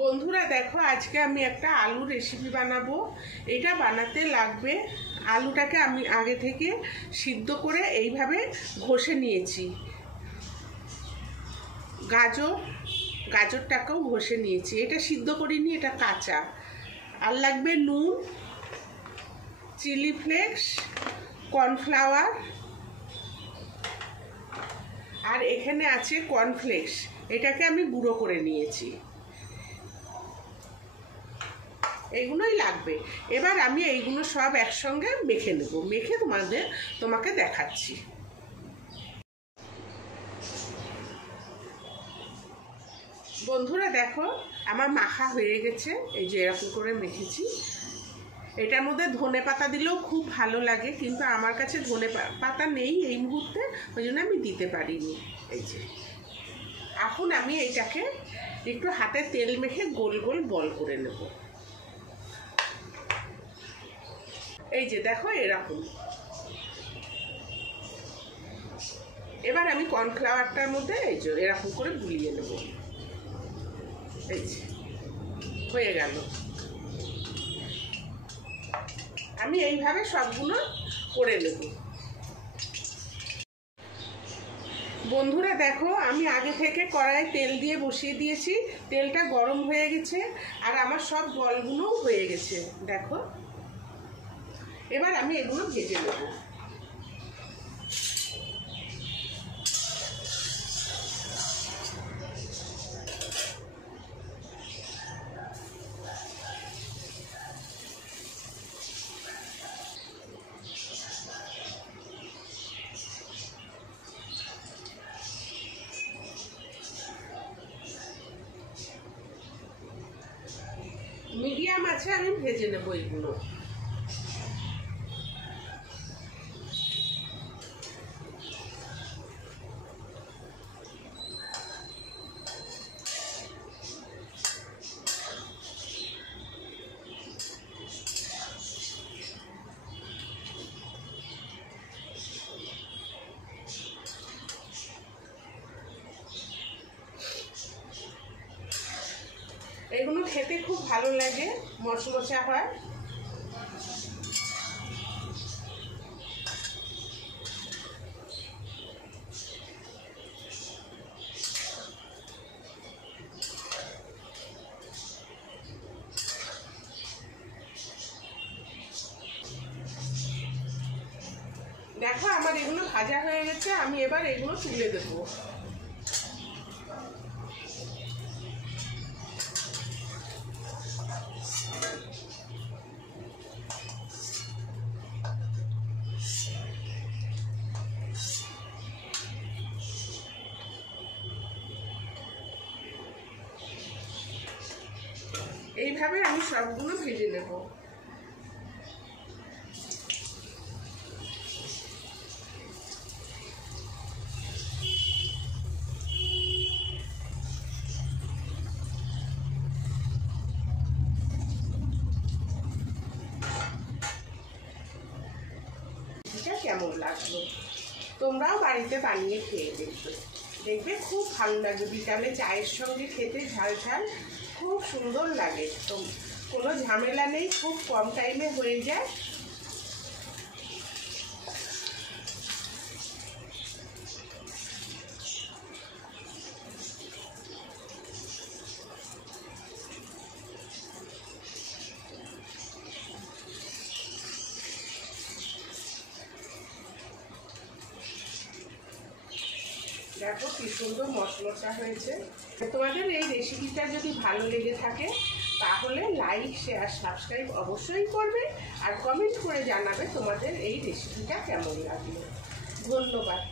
বন্ধুরা দেখো, আজকে আমি একটা আলু রেসিপি বানাবো। এটা বানাতে লাগবে, আলুটাকে আমি আগে থেকে সিদ্ধ করে এইভাবে ঘষে নিয়েছি। গাজরটাকেও ঘষে নিয়েছি, এটা সিদ্ধ করিনি, এটা কাঁচা। আর লাগবে নুন, চিলি ফ্লেক্স, কর্নফ্লাওয়ার, আর এখানে আছে কর্নফ্লেক্স, এটাকে আমি গুঁড়ো করে নিয়েছি। এইগুলোই লাগবে। এবার আমি এইগুলো সব একসঙ্গে মেখে নেব, মেখে তোমাকে দেখাচ্ছি। বন্ধুরা দেখো, আমার মাখা হয়ে গেছে। এই যে এরকম করে মেখেছি। এটার মধ্যে ধনে পাতা দিলেও খুব ভালো লাগে, কিন্তু আমার কাছে ধনে পাতা নেই এই মুহূর্তে, ওই জন্য আমি দিতে পারিনি। এই যে এখন আমি এইটাকে একটু হাতে তেল মেখে গোল গোল বল করে নেব। এই যে দেখো এরকম। এবার আমি কর্নফ্লাওয়ারটার মধ্যে এই যে এরকম করে গুলিয়ে নেব। এই যে হয়ে গেল। আমি এইভাবে সবগুলো করে নেব। বন্ধুরা দেখো, আমি আগে থেকে কড়াইয়ে তেল দিয়ে বসিয়ে দিয়েছি, তেলটা গরম হয়ে গেছে, আর আমার সব বলগুলোও হয়ে গেছে দেখো। এবার আমি এগুলো ভেজে নেব। মিডিয়াম আছে, আমি ভেজে নেব এগুলো। এগুলো খেতে খুব ভালো লাগে, মচমচা হয়। দেখো আমার এগুলো ভাজা হয়ে গেছে, আমি এবার এগুলো তুলে দেবো। এইভাবে আমি সবগুলো ভেজে নেব। কেমন লাগলো, তোমরাও বাড়িতে বানিয়ে খেয়ে দেখবে খুব ভালো লাগে। বিকালে চায়ের সঙ্গে খেতে ঝাল ঝাল খুব সুন্দর লাগে। তো কোনো ঝামেলা নেই, খুব কম টাইমে হয়ে যায়। দেখো কি সুন্দর মশলাটা হয়েছে। তোমাদের এই রেসিপিটা যদি ভালো লেগে থাকে তাহলে লাইক, শেয়ার, সাবস্ক্রাইব অবশ্যই করবে, আর কমেন্ট করে জানাবে তোমাদের এই রেসিপিটা কেমন লাগলো। ধন্যবাদ।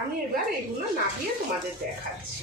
আমি এবার এগুলো নামিয়ে তোমাদের দেখাচ্ছি।